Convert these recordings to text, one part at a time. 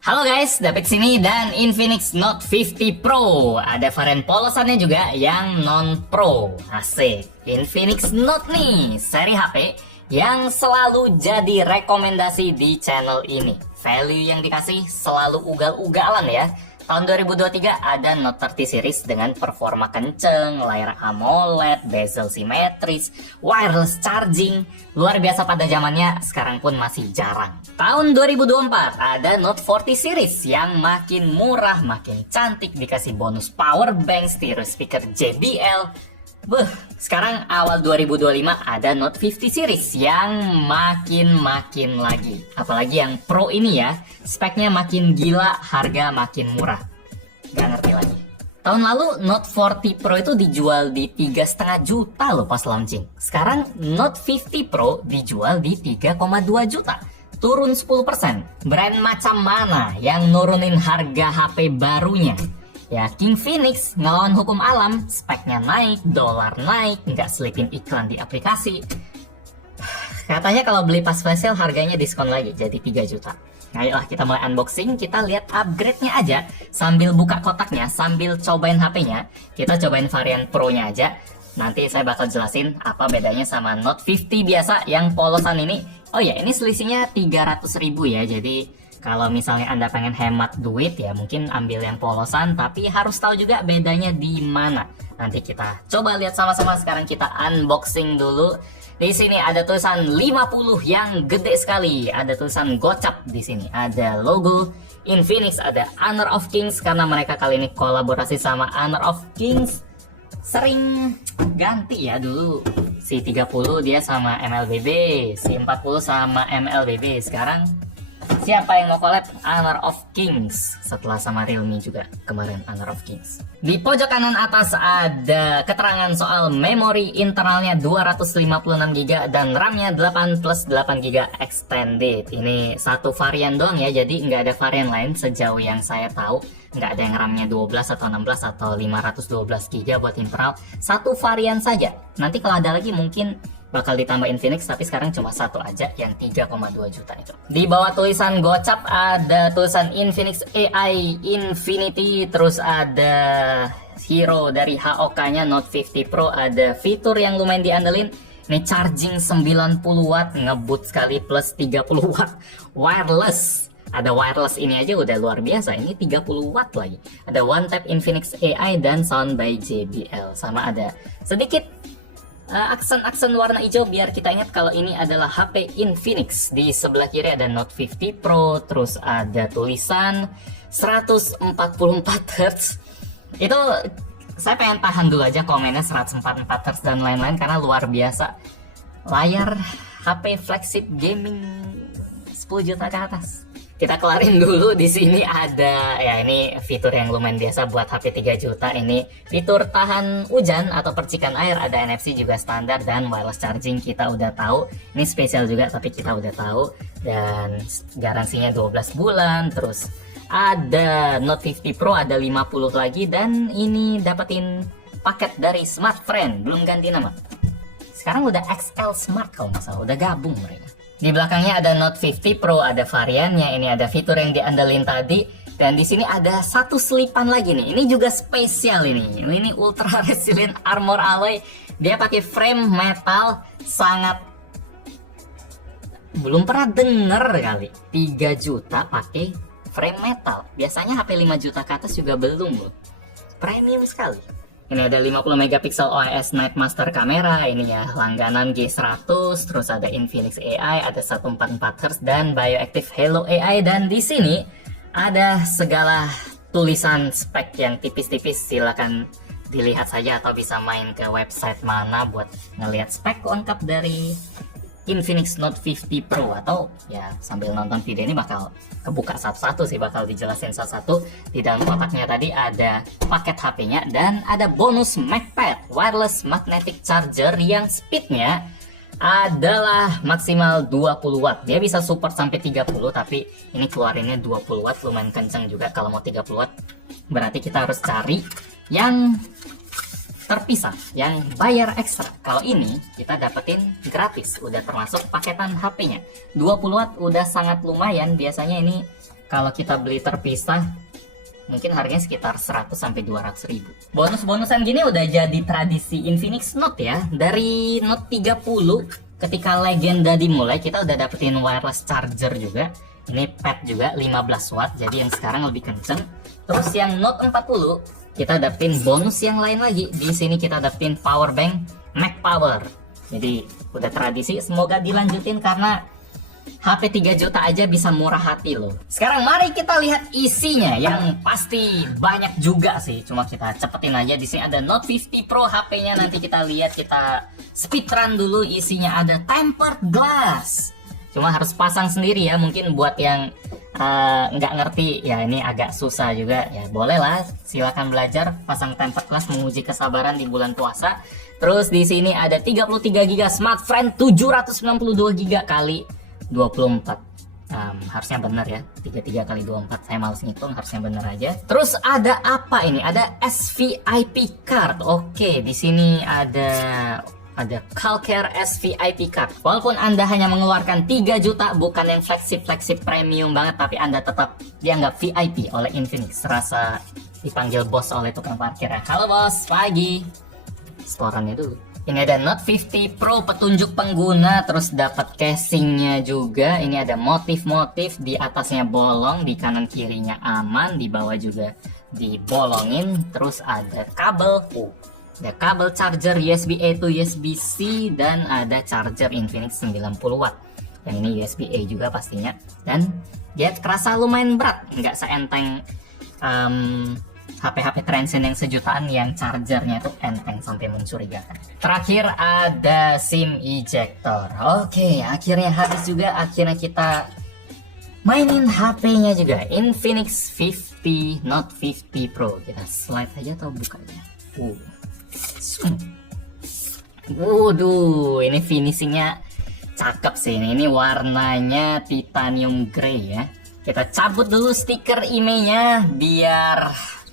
Halo guys, Dapex sini dan Infinix Note 50 Pro. Ada varian polosannya juga yang non-pro. Asik, Infinix Note nih, seri HP yang selalu jadi rekomendasi di channel ini. Value yang dikasih selalu ugal-ugalan ya. Tahun 2023 ada Note 30 series dengan performa kenceng, layar AMOLED, bezel simetris, wireless charging. Luar biasa pada zamannya, sekarang pun masih jarang. Tahun 2024 ada Note 40 series yang makin murah, makin cantik, dikasih bonus power bank, stereo speaker JBL. Sekarang awal 2025 ada Note 50 series yang makin lagi. Apalagi yang Pro ini ya, speknya makin gila, harga makin murah. Gak ngerti lagi. Tahun lalu Note 40 Pro itu dijual di 3,5 juta loh pas launching. Sekarang Note 50 Pro dijual di 3,2 juta. Turun 10%. Brand macam mana yang nurunin harga HP barunya? Ya, King Phoenix ngelawan hukum alam, speknya naik, dolar naik, nggak selipin iklan di aplikasi. Katanya kalau beli pas flash sale harganya diskon lagi, jadi 3 juta. Nah, ayolah kita mulai unboxing, kita lihat upgrade-nya aja. Sambil buka kotaknya, sambil cobain HP-nya, kita cobain varian Pro-nya aja. Nanti saya bakal jelasin apa bedanya sama Note 50 biasa yang polosan ini. Oh ya, ini selisihnya 300.000 ya, jadi kalau misalnya Anda pengen hemat duit ya mungkin ambil yang polosan, tapi harus tahu juga bedanya di mana. Nanti kita coba lihat sama-sama. Sekarang kita unboxing dulu. Di sini ada tulisan 50 yang gede sekali. Ada tulisan gocap di sini. Ada logo Infinix, ada Honor of Kings karena mereka kali ini kolaborasi sama Honor of Kings. Sering ganti ya, dulu si 30 dia sama MLBB, si 40 sama MLBB. Sekarang siapa yang mau collab? Honor of Kings. Setelah sama Realme juga kemarin Honor of Kings. Di pojok kanan atas ada keterangan soal memori internalnya 256GB dan RAM-nya 8+8GB extended. Ini satu varian doang ya, jadi nggak ada varian lain sejauh yang saya tahu. Nggak ada yang RAM-nya 12 atau 16 atau 512GB buat internal. Satu varian saja. Nanti kalau ada lagi mungkin bakal ditambah Infinix, tapi sekarang cuma satu aja yang 3,2 juta itu. Di bawah tulisan gocap ada tulisan Infinix AI Infinity, terus ada hero dari HOK-nya Note 50 Pro, ada fitur yang lumayan diandelin. Ini charging 90 watt, ngebut sekali, plus 30 watt wireless. Ada wireless ini aja udah luar biasa, ini 30 watt lagi. Ada one tap Infinix AI dan sound by JBL. Sama ada sedikit aksen-aksen warna hijau biar kita ingat kalau ini adalah HP Infinix. Di sebelah kiri ada Note 50 Pro, terus ada tulisan 144 Hz. Itu saya pengen tahan dulu aja komennya 144 Hz dan lain-lain karena luar biasa. Layar HP flagship gaming 10 juta ke atas. Kita kelarin dulu. Di sini ada ya, ini fitur yang lumayan biasa buat HP 3 juta. Ini fitur tahan hujan atau percikan air, ada NFC juga standar, dan wireless charging kita udah tahu. Ini spesial juga tapi kita udah tahu, dan garansinya 12 bulan. Terus ada Note 50 Pro, ada 50 lagi, dan ini dapetin paket dari Smart Friend, belum ganti nama. Sekarang udah XL Smart kalau nggak salah, udah gabung mereka. Di belakangnya ada Note 50 Pro, ada variannya. Ini ada fitur yang diandelin tadi. Dan di sini ada satu selipan lagi nih. Ini juga spesial ini. Ini ultra resilient armor alloy. Dia pakai frame metal, sangat belum pernah denger kali. 3 juta pakai frame metal. Biasanya HP 5 juta ke atas juga belum loh. Premium sekali. Ini ada 50 megapiksel OIS Night Master kamera, ini ya langganan G100, terus ada Infinix AI, ada 144 Hz dan Bioactive Halo AI, dan di sini ada segala tulisan spek yang tipis-tipis. Silakan dilihat saja atau bisa main ke website mana buat ngelihat spek lengkap dari Infinix Note 50 Pro, atau ya sambil nonton video ini bakal kebuka satu-satu sih, bakal dijelasin satu-satu. Di dalam kotaknya tadi ada paket HP-nya dan ada bonus MagPad wireless magnetic charger yang speednya adalah maksimal 20 watt. Dia bisa support sampai 30, tapi ini keluarinnya 20 watt, lumayan kenceng juga. Kalau mau 30 watt berarti kita harus cari yang terpisah, yang bayar ekstra. Kalau ini kita dapetin gratis, udah termasuk paketan HP-nya. 20 watt udah sangat lumayan. Biasanya ini kalau kita beli terpisah mungkin harganya sekitar 100 sampai 200 ribu. Bonus-bonusan gini udah jadi tradisi Infinix Note ya. Dari Note 30 ketika legenda dimulai kita udah dapetin wireless charger juga. Ini pad juga 15 watt, jadi yang sekarang lebih kenceng. Terus yang Note 40 kita dapetin bonus yang lain lagi. Di sini kita dapetin power bank Mac Power. Jadi udah tradisi, semoga dilanjutin karena HP 3 juta aja bisa murah hati loh. Sekarang mari kita lihat isinya yang pasti banyak juga sih. Cuma kita cepetin aja. Di sini ada Note 50 Pro HP-nya, nanti kita lihat, kita speedrun dulu. Isinya ada tempered glass. Cuma harus pasang sendiri ya, mungkin buat yang nggak ngerti ya ini agak susah juga ya, boleh lah silakan belajar pasang tempered glass, menguji kesabaran di bulan puasa. Terus di sini ada 33 GB Smart Friend 792 GB kali 24. Harusnya benar ya, 33 kali 24, saya males ngitung, harusnya benar aja. Terus ada apa ini? Ada SVIP card. Oke, di sini ada Calcare SVIP card. Walaupun Anda hanya mengeluarkan 3 juta, bukan yang flagship premium banget, tapi Anda tetap dianggap VIP oleh Infinix. Serasa dipanggil bos oleh tukang parkir ya. Halo bos, pagi. Storannya dulu. Ini ada Note 50 Pro petunjuk pengguna, terus dapat casingnya juga. Ini ada motif-motif, di atasnya bolong, di kanan kirinya aman, di bawah juga dibolongin. Terus ada kabel. Ada kabel charger USB-A to USB-C dan ada charger Infinix 90 watt. Yang ini USB-A juga pastinya. Dan dia kerasa lumayan berat, nggak seenteng HP-HP Transcend yang sejutaan yang chargernya itu enteng sampai mencurigakan. Terakhir ada SIM ejector. Oke, akhirnya habis juga. Akhirnya kita mainin HP-nya juga. Infinix 50 Note 50 Pro. Kita slide aja atau buka aja. Waduh, ini finishingnya cakep sih. Ini warnanya titanium grey ya. Kita cabut dulu stiker IMEI-nya biar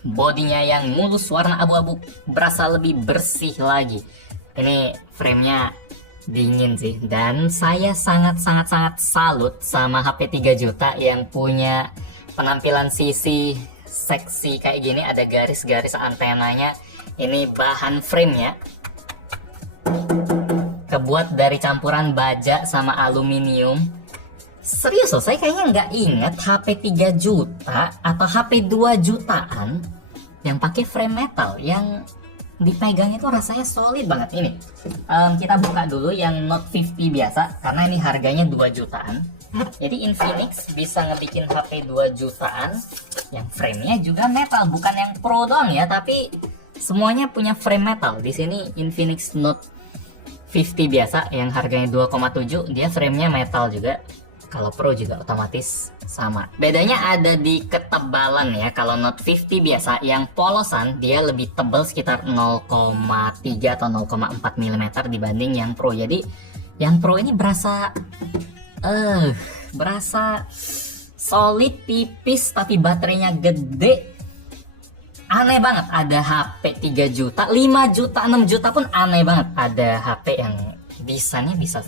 bodinya yang mulus warna abu-abu berasa lebih bersih lagi. Ini framenya dingin sih, dan saya sangat salut sama HP 3 juta yang punya penampilan sisi seksi kayak gini. Ada garis-garis antenanya. Ini bahan framenya kebuat dari campuran baja sama aluminium. Serius loh, saya kayaknya nggak inget HP 3 juta atau HP 2 jutaan yang pakai frame metal, yang dipegang itu rasanya solid banget. Ini kita buka dulu yang Note 50 biasa, karena ini harganya 2 jutaan. Jadi Infinix bisa ngebikin HP 2 jutaan yang framenya juga metal, bukan yang Pro doang ya, tapi semuanya punya frame metal. Di sini Infinix Note 50 biasa yang harganya 2,7, dia framenya metal juga. Kalau Pro juga otomatis sama. Bedanya ada di ketebalan ya. Kalau Note 50 biasa yang polosan dia lebih tebal sekitar 0,3 atau 0,4 mm dibanding yang Pro. Jadi yang Pro ini berasa solid, tipis, tapi baterainya gede. Aneh banget, ada HP 3 juta, 5 juta, 6 juta pun aneh banget. Ada HP yang desainnya bisa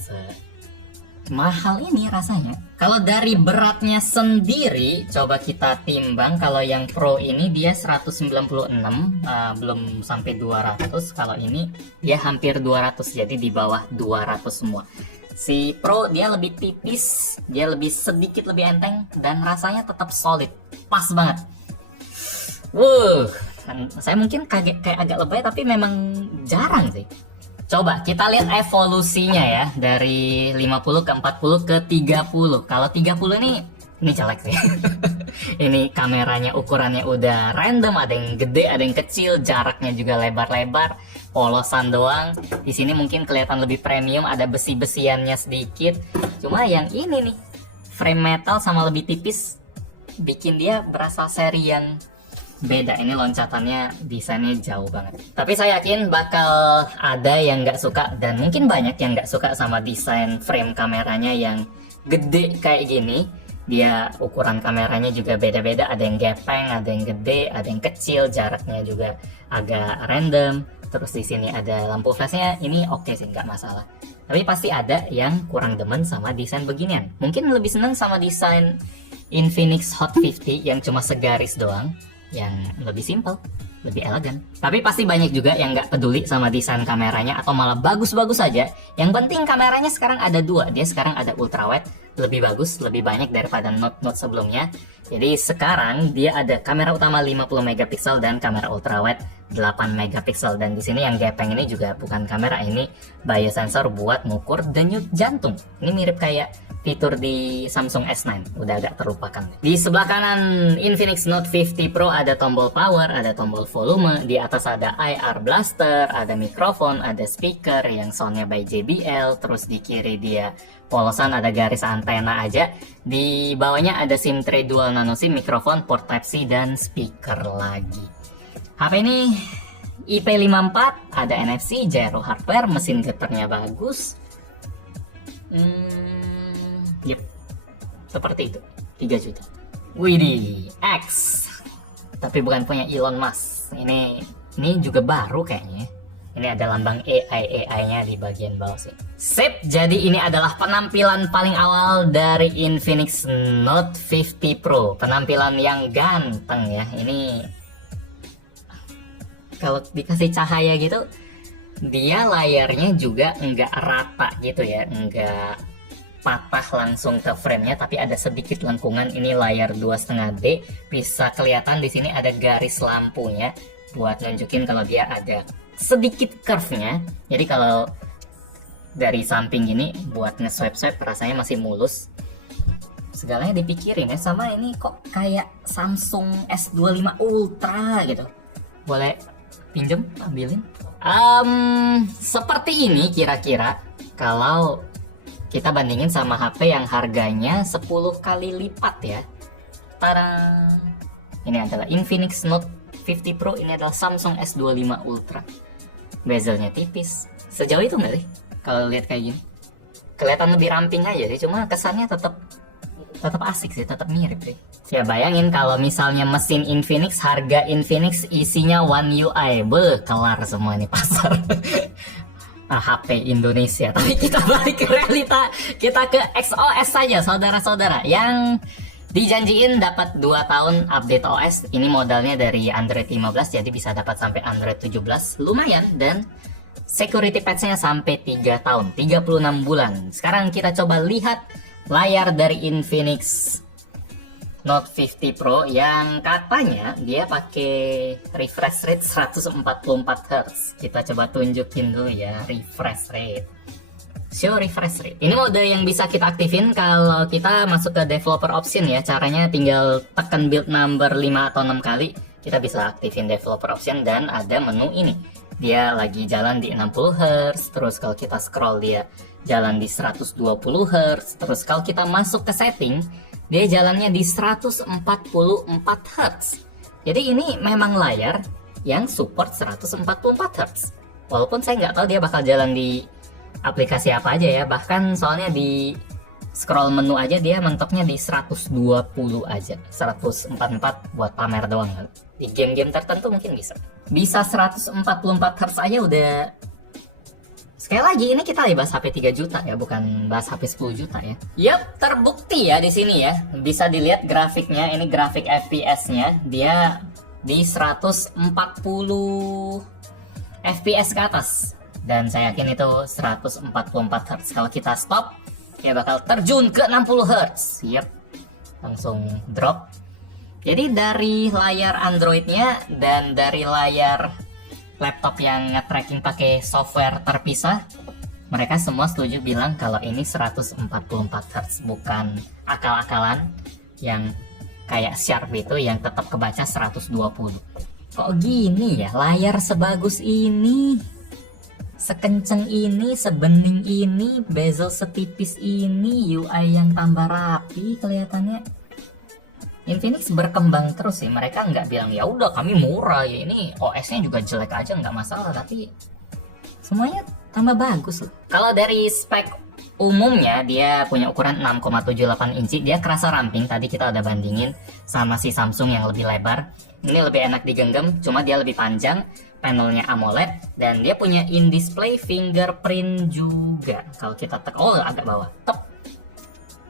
mahal ini rasanya. Kalau dari beratnya sendiri, coba kita timbang. Kalau yang Pro ini dia 196, belum sampai 200. Kalau ini dia hampir 200, jadi di bawah 200 semua. Si Pro dia lebih tipis, dia lebih sedikit lebih enteng, dan rasanya tetap solid, pas banget. Saya mungkin kayak agak lebay, tapi memang jarang sih. Coba kita lihat evolusinya ya, dari 50 ke 40 ke 30. Kalau 30 ini jelek sih. Ini kameranya ukurannya udah random, ada yang gede, ada yang kecil, jaraknya juga lebar-lebar, polosan doang. Di sini mungkin kelihatan lebih premium, ada besi-besiannya sedikit. Cuma yang ini nih, frame metal sama lebih tipis, bikin dia berasa seri yang beda. Ini loncatannya, desainnya jauh banget. Tapi saya yakin bakal ada yang nggak suka, dan mungkin banyak yang nggak suka sama desain frame kameranya yang gede kayak gini. Dia ukuran kameranya juga beda-beda, ada yang gepeng, ada yang gede, ada yang kecil, jaraknya juga agak random. Terus di sini ada lampu flashnya, ini oke sih, nggak masalah. Tapi pasti ada yang kurang demen sama desain beginian. Mungkin lebih seneng sama desain Infinix Hot 50 yang cuma segaris doang, yang lebih simple, lebih elegan. Tapi pasti banyak juga yang nggak peduli sama desain kameranya atau malah bagus-bagus saja. Yang penting kameranya sekarang ada dua. Dia sekarang ada ultrawide, lebih bagus, lebih banyak daripada Note sebelumnya. Jadi sekarang dia ada kamera utama 50 megapiksel dan kamera ultrawide 8 megapiksel. Dan di sini yang gepeng ini juga bukan kamera, ini biosensor buat mengukur denyut jantung. Ini mirip kayak fitur di Samsung S9, udah agak terlupakan. Di sebelah kanan Infinix Note 50 Pro ada tombol power, ada tombol volume, di atas ada IR blaster, ada mikrofon, ada speaker yang soundnya by JBL, terus di kiri dia polosan ada garis antena aja. Di bawahnya ada SIM tray dual nano SIM, mikrofon, port Type-C dan speaker lagi. HP ini IP54, ada NFC, gyro hardware, mesin getarnya bagus. Yep, seperti itu, 3 juta. Widih, X. Tapi bukan punya Elon Musk. Ini juga baru kayaknya. Ini ada lambang AI-nya di bagian bawah sih. Sip, jadi ini adalah penampilan paling awal dari Infinix Note 50 Pro. Penampilan yang ganteng ya. Ini kalau dikasih cahaya gitu, dia layarnya juga nggak rata gitu ya, nggak patah langsung ke frame-nya, tapi ada sedikit lengkungan. Ini layar 2,5D, bisa kelihatan di sini ada garis lampunya buat nunjukin kalau dia ada sedikit curve-nya. Jadi kalau dari samping gini buat nge-swipe rasanya masih mulus. Segalanya dipikirin ya, sama ini kok kayak Samsung S25 Ultra gitu. Boleh pinjem, ambilin. Seperti ini kira-kira kalau kita bandingin sama HP yang harganya 10 kali lipat ya. Tada! Ini adalah Infinix Note 50 Pro, ini adalah Samsung S25 Ultra. Bezelnya tipis. Sejauh itu nggak sih? Kalau lihat kayak gini. Kelihatan lebih ramping aja sih, cuma kesannya tetap asik sih, tetap mirip sih. Ya bayangin kalau misalnya mesin Infinix, harga Infinix isinya One UI. Kelar semua nih pasar. HP Indonesia. Tapi kita balik ke realita, kita ke XOS saja saudara-saudara, yang dijanjiin dapat 2 tahun update OS. Ini modalnya dari Android 15, jadi bisa dapat sampai Android 17, lumayan. Dan security patch-nya sampai 3 tahun, 36 bulan. Sekarang kita coba lihat layar dari Infinix Note 50 Pro yang katanya dia pakai refresh rate 144 Hz. Kita coba tunjukin dulu ya refresh rate. Show refresh rate. Ini mode yang bisa kita aktifin kalau kita masuk ke developer option ya. Caranya tinggal tekan build number 5 atau 6 kali. Kita bisa aktifin developer option dan ada menu ini. Dia lagi jalan di 60 Hz. Terus kalau kita scroll dia jalan di 120 Hz. Terus kalau kita masuk ke setting, dia jalannya di 144 Hz. Jadi ini memang layar yang support 144 Hz. Walaupun saya nggak tahu dia bakal jalan di aplikasi apa aja ya. Bahkan soalnya di scroll menu aja dia mentoknya di 120 aja. 144 buat pamer doang. Di game-game tertentu mungkin bisa. Bisa 144 Hz aja udah. Sekali lagi ini kita bahas HP 3 juta ya, bukan bahas HP 10 juta ya. Yap, terbukti ya di sini ya. Bisa dilihat grafiknya, ini grafik FPS-nya dia di 140 FPS ke atas. Dan saya yakin itu 144 Hz. Kalau kita stop, ya bakal terjun ke 60 Hz. Yap, langsung drop. Jadi dari layar Android-nya dan dari layar laptop yang nge-tracking pakai software terpisah, mereka semua setuju bilang kalau ini 144 Hz, bukan akal-akalan yang kayak Sharp itu yang tetap kebaca 120. Kok gini ya, layar sebagus ini, sekenceng ini, sebening ini, bezel setipis ini, UI yang tambah rapi kelihatannya. Infinix berkembang terus sih, mereka nggak bilang ya udah kami murah ya, ini OS-nya juga jelek aja nggak masalah, tapi semuanya tambah bagus loh. Kalau dari spek umumnya dia punya ukuran 6,78 inci, dia kerasa ramping. Tadi kita udah bandingin sama si Samsung yang lebih lebar. Ini lebih enak digenggam, cuma dia lebih panjang, panelnya AMOLED, dan dia punya in-display fingerprint juga. Kalau kita agak bawah, tep.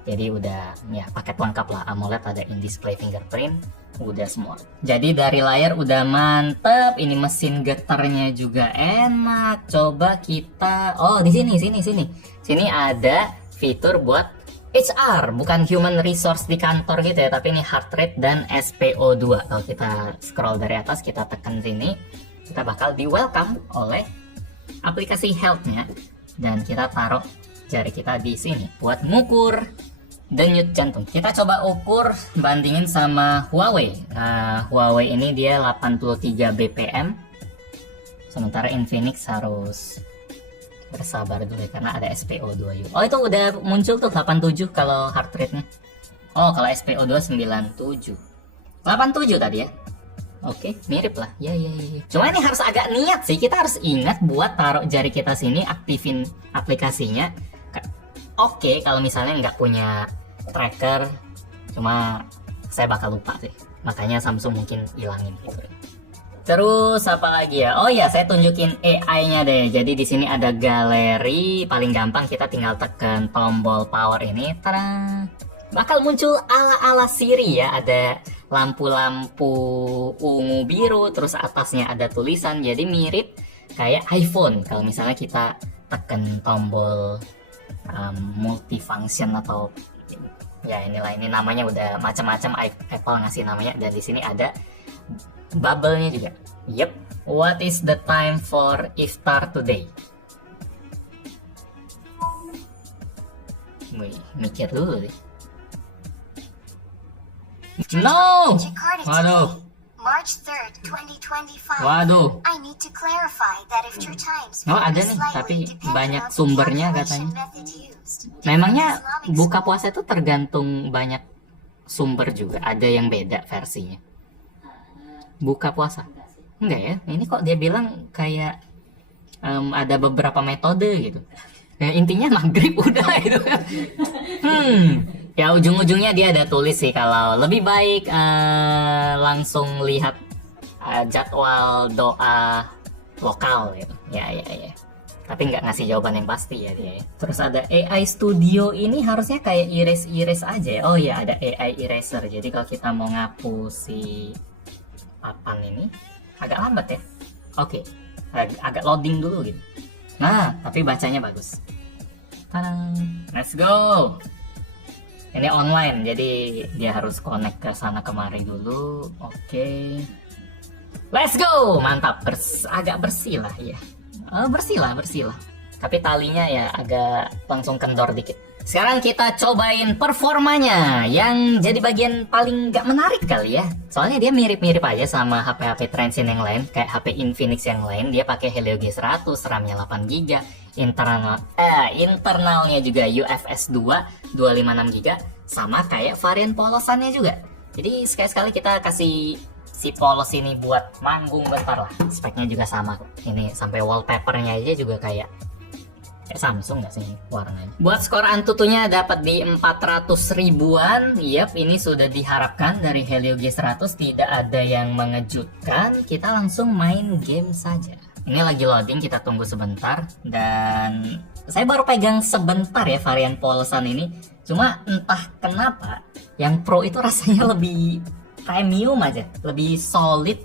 Jadi udah ya paket lengkap lah, AMOLED, ada in-display fingerprint, udah semua. Jadi dari layar udah mantep, ini mesin getarnya juga enak. Coba kita, oh di sini ada fitur buat HR, bukan human resource di kantor gitu ya, tapi ini heart rate dan SPO2. Kalau kita scroll dari atas, kita tekan sini, kita bakal di welcome oleh aplikasi health-nya, dan kita taruh jari kita di sini buat ngukur denyut jantung. Kita coba ukur, bandingin sama Huawei. Nah, Huawei ini dia 83 BPM, sementara Infinix harus bersabar dulu ya, karena ada SPO2. Oh, itu udah muncul tuh 87 kalau heart rate-nya. Oh, kalau SPO2 97. 87 tadi ya. Oke, mirip lah. Ya. Cuma ini harus agak niat sih. Kita harus ingat buat taruh jari kita sini, aktifin aplikasinya. Oke, kalau misalnya nggak punya tracker, cuma saya bakal lupa sih. Makanya Samsung mungkin hilangin gitu. Terus apa lagi ya? Oh ya, saya tunjukin AI-nya deh. Jadi di sini ada galeri. Paling gampang kita tinggal tekan tombol power ini. Tada! Bakal muncul ala-ala Siri ya. Ada lampu-lampu ungu biru, terus atasnya ada tulisan. Jadi mirip kayak iPhone. Kalau misalnya kita tekan tombol multifunction atau ya inilah, ini namanya udah macam-macam, Apple ngasih namanya. Dan di sini ada bubble-nya juga. Yep. What is the time for iftar today? Wih, mikir dulu deh. No! Waduh. March 3rd, 2025. Waduh. I need to clarify that if your times Oh, ada nih, tapi banyak sumbernya katanya. Memangnya buka puasa itu tergantung banyak sumber juga, ada yang beda versinya. Buka puasa? Enggak ya, ini kok dia bilang kayak ada beberapa metode gitu. Ya, intinya maghrib udah itu. Ya ujung-ujungnya dia ada tulis sih kalau lebih baik langsung lihat jadwal doa lokal gitu. Ya. Tapi nggak ngasih jawaban yang pasti ya dia. Terus ada AI Studio, ini harusnya kayak iris aja ya. Oh ya, ada AI Eraser. Jadi kalau kita mau ngapus si papan ini agak lambat ya. Oke. Agak loading dulu gitu. Nah, tapi bacanya bagus. Tadang. Let's go. Ini online, jadi dia harus connect ke sana kemari dulu. Oke. Let's go. Mantap. Agak bersih lah ya. Bersih lah. Tapi talinya ya agak langsung kendor dikit. Sekarang kita cobain performanya, yang jadi bagian paling gak menarik kali ya. Soalnya dia mirip-mirip aja sama HP-HP Transsion yang lain, kayak HP Infinix yang lain. Dia pakai Helio G100, RAM-nya 8GB, internalnya juga UFS 2, 256GB, sama kayak varian polosannya juga. Jadi sekali-sekali kita kasih si polos ini buat manggung bentar lah. Speknya juga sama kok. Ini sampai wallpapernya aja juga kayak Samsung nggak sih warnanya. Buat skor Antutunya dapat di 400 ribuan. Yap, ini sudah diharapkan dari Helio G100, tidak ada yang mengejutkan. Kita langsung main game saja. Ini lagi loading, kita tunggu sebentar. Dan saya baru pegang sebentar ya varian polosan ini. Cuma entah kenapa yang Pro itu rasanya lebih premium aja, lebih solid,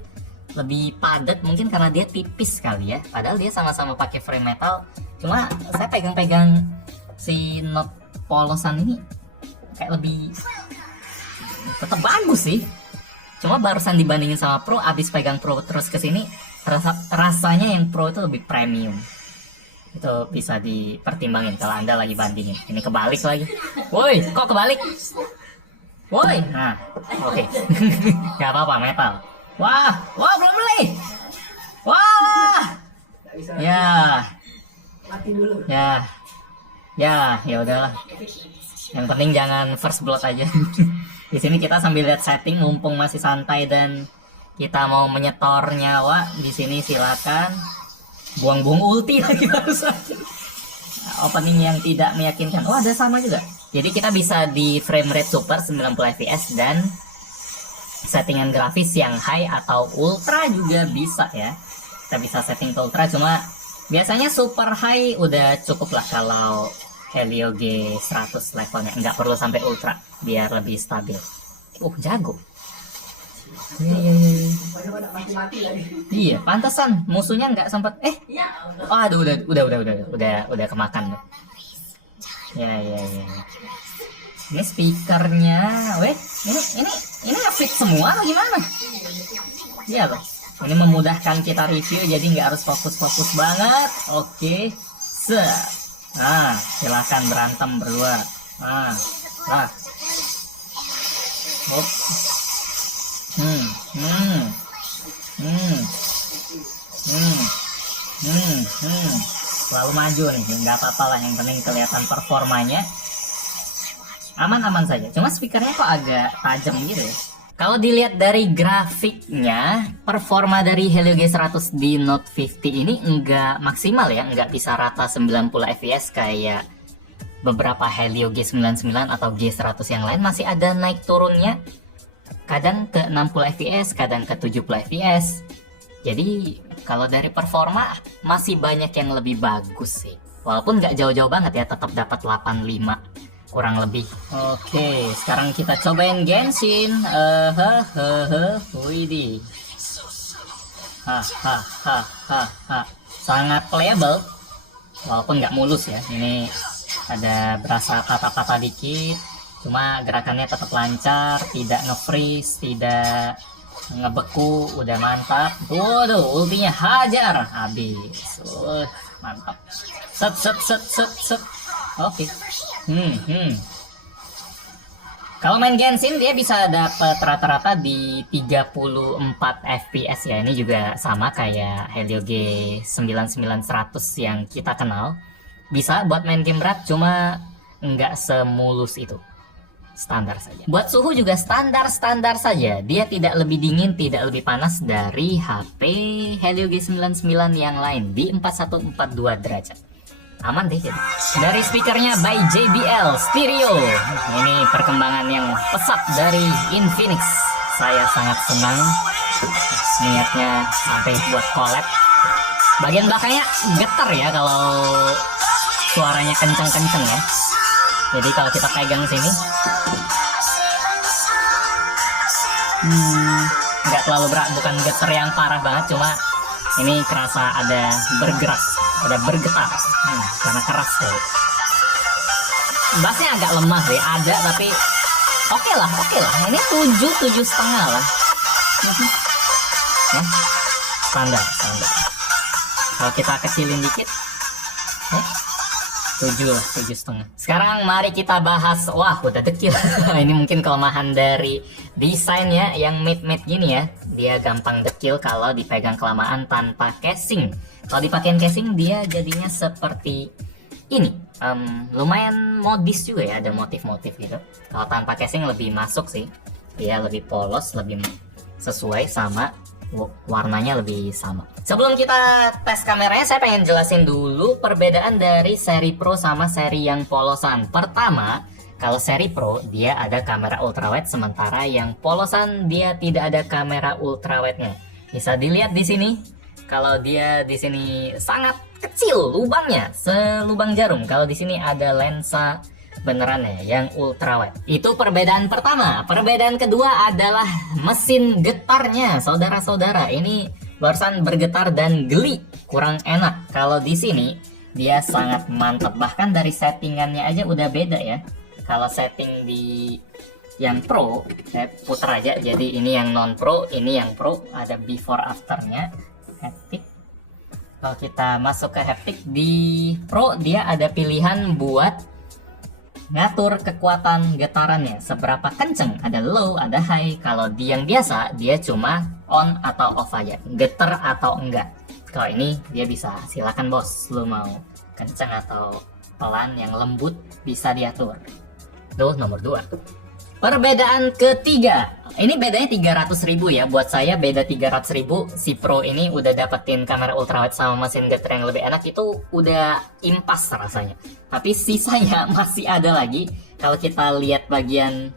lebih padat. Mungkin karena dia tipis kali ya. Padahal dia sama-sama pakai frame metal. Cuma saya pegang-pegang si Note polosan ini kayak lebih tetap bagus sih. Cuma barusan dibandingin sama Pro, abis pegang Pro terus ke sini, rasanya yang Pro itu lebih premium. Itu bisa dipertimbangin kalau Anda lagi bandingin. Ini kebalik lagi. Woi, kok kebalik? Woi, nah, oke. Gak apa-apa, metal. Wah, belum beli. Wah, ya udahlah. Yang penting jangan first blood aja. Di sini kita sambil lihat setting, mumpung masih santai dan kita mau menyetor nyawa. Di sini silakan. Buang-buang ulti lagi barusan. Opening yang tidak meyakinkan. Oh, ada sama juga. Jadi kita bisa di frame rate super 90 fps dan settingan grafis yang high atau ultra juga bisa ya. Kita bisa setting ke ultra, cuma biasanya super high udah cukup lah kalau Helio G100 levelnya, nggak perlu sampai ultra biar lebih stabil. Jago. Iya, pantesan musuhnya nggak sempat. Aduh, udah kemakan tuh. Ya. Ini speakernya, ini ngefit semua atau gimana? Iya loh. Ini memudahkan kita review, jadi nggak harus fokus banget. Oke, nah, silakan berantem berdua. Selalu maju nih, nggak apa-apa lah, yang penting kelihatan performanya aman-aman saja. Cuma speakernya kok agak tajam gitu ya. Kalau dilihat dari grafiknya, performa dari Helio G100 di Note 50 ini nggak maksimal ya, nggak bisa rata 90 fps kayak beberapa Helio G99 atau G100 yang lain. Masih ada naik turunnya, kadang ke 60 fps, kadang ke 70 fps. Jadi kalau dari performa masih banyak yang lebih bagus sih. Walaupun nggak jauh-jauh banget ya, tetap dapat 85 kurang lebih. Oke, sekarang kita cobain Genshin. Widih. Sangat playable, walaupun nggak mulus ya. Ini ada berasa patah-patah dikit, cuma gerakannya tetap lancar, tidak nge-freeze, tidak ngebeku, udah mantap. Waduh, ultinya hajar habis. Mantap. Set. Oke. Kalau main Genshin dia bisa dapat rata-rata di 34 fps ya. Ini juga sama kayak Helio G9900 yang kita kenal. Bisa buat main game berat, cuma nggak semulus itu. Standar saja. Buat suhu juga standar saja. Dia tidak lebih dingin, tidak lebih panas dari HP Helio G99 yang lain di 4142 derajat. Aman deh gitu. Dari speakernya by JBL Stereo. Ini perkembangan yang pesat dari Infinix. Saya sangat senang. Niatnya sampai buat collab. Bagian belakangnya getar ya kalau suaranya kenceng-kenceng ya. Jadi kalau kita pegang sini, nggak terlalu berat, bukan getar yang parah banget, cuma ini kerasa ada bergerak, ada bergetar, karena keras tuh. Bassnya agak lemah sih, ada tapi oke lah. Ini 7,5 lah. Standar. Kalau kita kecilin dikit, 7,5. Sekarang mari kita bahas. Wah, udah dekil. Ini mungkin kelemahan dari desainnya yang matte gini ya. Dia gampang dekil kalau dipegang kelamaan tanpa casing. Kalau dipakein casing dia jadinya seperti ini. Lumayan modis juga ya, ada motif-motif gitu. Kalau tanpa casing lebih masuk sih. Dia lebih polos, lebih sesuai sama warnanya, lebih sama. Sebelum kita tes kameranya, saya pengen jelasin dulu perbedaan dari seri Pro sama seri yang polosan. Pertama, kalau seri Pro dia ada kamera ultrawide, sementara yang polosan dia tidak ada kamera ultrawide-nya. Bisa dilihat di sini. Kalau dia di sini sangat kecil lubangnya, selubang jarum. Kalau di sini ada lensa benerannya yang ultrawide. Itu perbedaan pertama. Perbedaan kedua adalah mesin getarnya, saudara-saudara. Ini barusan bergetar dan geli, kurang enak. Kalau di sini dia sangat mantap, bahkan dari settingannya aja udah beda ya. Kalau setting di yang Pro, saya putar aja. Jadi ini yang non Pro, ini yang Pro. Ada before afternya, haptic. Kalau kita masuk ke haptic di Pro, dia ada pilihan buat ngatur kekuatan getarannya seberapa kenceng, ada low, ada high. Kalau di yang biasa dia cuma on atau off aja, getar atau enggak. Kalau ini dia bisa, silakan bos, lu mau kenceng atau pelan, yang lembut bisa diatur. Tuh nomor 2. Perbedaan ketiga, ini bedanya 300.000 ya. Buat saya beda 300.000. Si Pro ini udah dapetin kamera ultrawide sama mesin getar yang lebih enak, itu udah impas rasanya. Tapi sisanya masih ada lagi. Kalau kita lihat bagian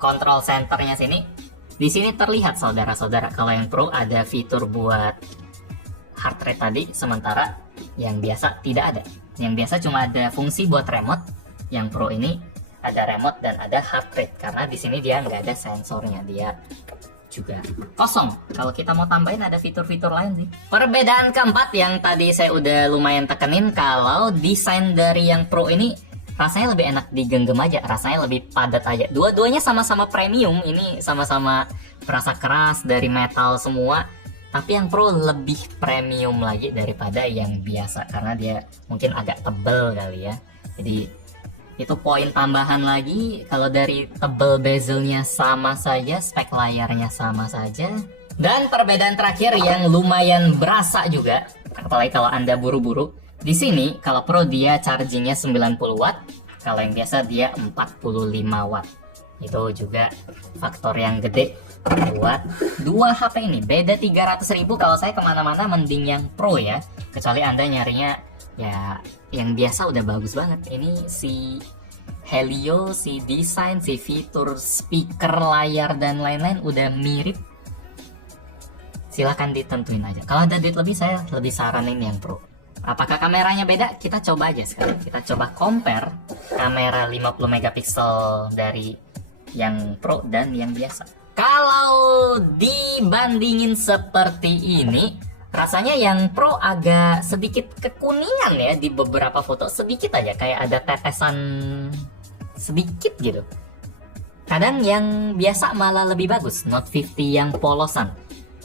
control centernya sini, di sini terlihat saudara-saudara. Kalau yang Pro ada fitur buat heart rate tadi, sementara yang biasa tidak ada. Yang biasa cuma ada fungsi buat remote. yang Pro ini ada remote dan ada heart rate, karena di sini dia nggak ada sensornya, dia juga kosong. Kalau kita mau tambahin ada fitur-fitur lain sih. Perbedaan keempat yang tadi saya udah lumayan tekenin, kalau desain dari yang Pro ini rasanya lebih enak digenggam aja, rasanya lebih padat aja. Dua-duanya sama-sama premium, ini sama-sama berasa keras dari metal semua. Tapi yang Pro lebih premium lagi daripada yang biasa, karena dia mungkin agak tebel kali ya. Jadi itu poin tambahan lagi. Kalau dari tebel bezelnya sama saja, spek layarnya sama saja. Dan perbedaan terakhir yang lumayan berasa juga, apalagi kalau Anda buru-buru. Di sini kalau Pro dia chargingnya 90 watt, kalau yang biasa dia 45 watt. Itu juga faktor yang gede buat dua HP ini. Beda 300.000, kalau saya kemana-mana mending yang Pro ya. Kecuali Anda nyarinya ya yang biasa udah bagus banget. Ini si Helio, si desain, si fitur speaker, layar dan lain-lain udah mirip. Silahkan ditentuin aja. Kalau ada duit lebih, saya lebih saranin yang Pro. Apakah kameranya beda? Kita coba aja sekarang. Kita coba compare kamera 50 megapiksel dari yang Pro dan yang biasa. Kalau dibandingin seperti ini, rasanya yang Pro agak sedikit kekuningan ya di beberapa foto, sedikit aja kayak ada tetesan sedikit gitu. Kadang yang biasa malah lebih bagus, Note 50 yang polosan.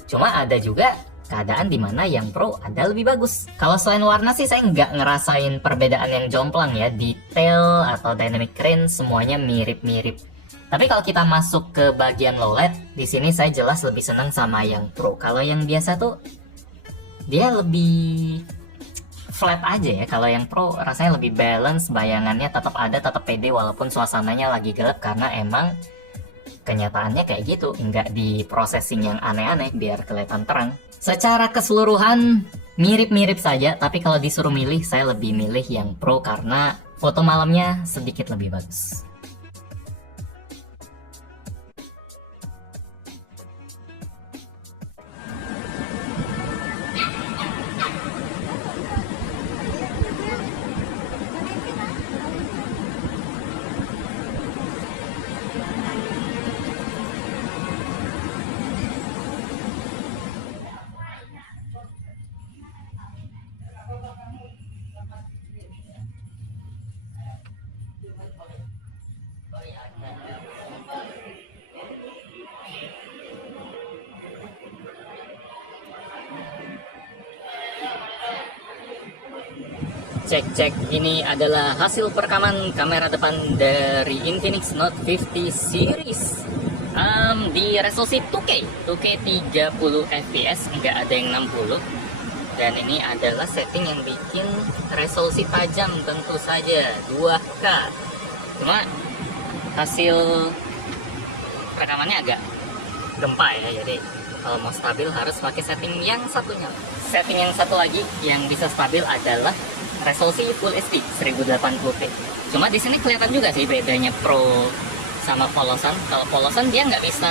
Cuma ada juga keadaan dimana yang Pro ada lebih bagus. Kalau selain warna sih saya nggak ngerasain perbedaan yang jomplang ya, detail atau dynamic range semuanya mirip-mirip. Tapi kalau kita masuk ke bagian low light, di sini saya jelas lebih senang sama yang Pro. Kalau yang biasa tuh dia lebih flat aja ya. Kalau yang Pro rasanya lebih balance, bayangannya tetap ada, tetap pede walaupun suasananya lagi gelap, karena emang kenyataannya kayak gitu, nggak di processing yang aneh-aneh biar kelihatan terang. Secara keseluruhan mirip-mirip saja, tapi kalau disuruh milih saya lebih milih yang Pro karena foto malamnya sedikit lebih bagus. Cek, ini adalah hasil perekaman kamera depan dari Infinix Note 50 series di resolusi 2K 30 fps, nggak ada yang 60. Dan ini adalah setting yang bikin resolusi tajam, tentu saja 2K. Cuma hasil perekamannya agak gempa ya, jadi kalau mau stabil harus pakai setting yang satunya. Setting yang satu lagi yang bisa stabil adalah resolusi Full HD 1080p. Cuma di sini kelihatan juga sih bedanya Pro sama polosan. Kalau polosan dia nggak bisa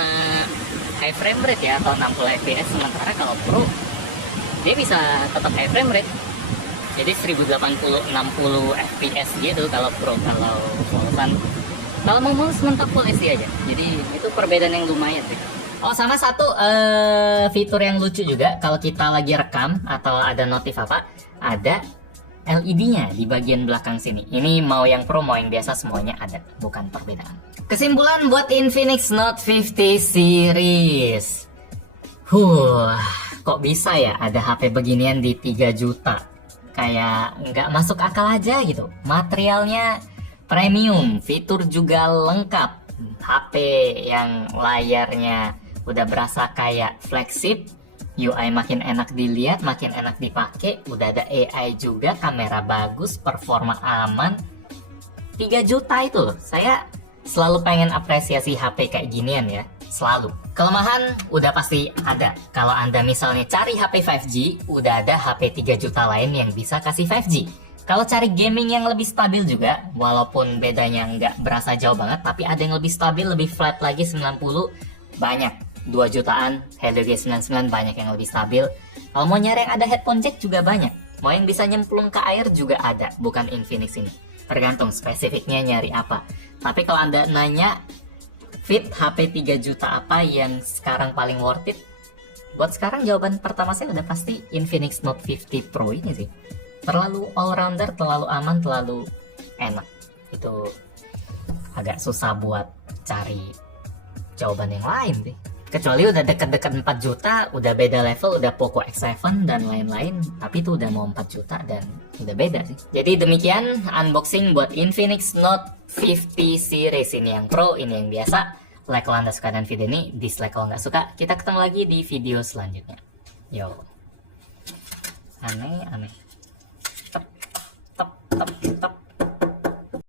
high frame rate ya, atau 60 fps, sementara kalau Pro dia bisa tetap high frame rate. Jadi 1080 60 fps gitu kalau Pro. Kalau polosan, kalau mau mulus mentok Full HD aja. Jadi itu perbedaan yang lumayan sih. Oh, sama satu fitur yang lucu juga, kalau kita lagi rekam atau ada notif apa, ada LED-nya di bagian belakang sini. Ini mau yang Pro mau yang biasa semuanya ada, bukan perbedaan. Kesimpulan buat Infinix Note 50 series. Kok bisa ya ada HP beginian di 3 juta? Kayak nggak masuk akal aja gitu. Materialnya premium, fitur juga lengkap. HP yang layarnya udah berasa kayak flagship, UI makin enak dilihat, makin enak dipakai, udah ada AI juga, kamera bagus, performa aman. 3 juta itu loh, saya selalu pengen apresiasi HP kayak ginian ya, selalu. Kelemahan udah pasti ada. Kalau Anda misalnya cari HP 5G, udah ada HP 3 juta lain yang bisa kasih 5G. Kalau cari gaming yang lebih stabil juga, walaupun bedanya nggak berasa jauh banget, tapi ada yang lebih stabil, lebih flat lagi 90, banyak. 2 jutaan, Helio G99 banyak yang lebih stabil. Kalau mau nyari yang ada headphone jack juga banyak. Mau yang bisa nyemplung ke air juga ada, bukan Infinix ini. tergantung spesifiknya nyari apa. Tapi kalau Anda nanya fit HP 3 juta apa yang sekarang paling worth it, buat sekarang jawaban pertama saya udah pasti Infinix Note 50 Pro ini sih. Terlalu all-rounder, terlalu aman, terlalu enak. Itu agak susah buat cari jawaban yang lain sih. Kecuali udah deket-deket 4 juta, udah beda level, udah Poco X7 dan lain-lain. Tapi itu udah mau 4 juta dan udah beda sih. Jadi demikian unboxing buat Infinix Note 50 series. Ini yang Pro, ini yang biasa. Like kalau Anda suka dengan video ini, dislike kalau nggak suka. Kita ketemu lagi di video selanjutnya. Yo. Aneh. Tep, tep, tep, tep.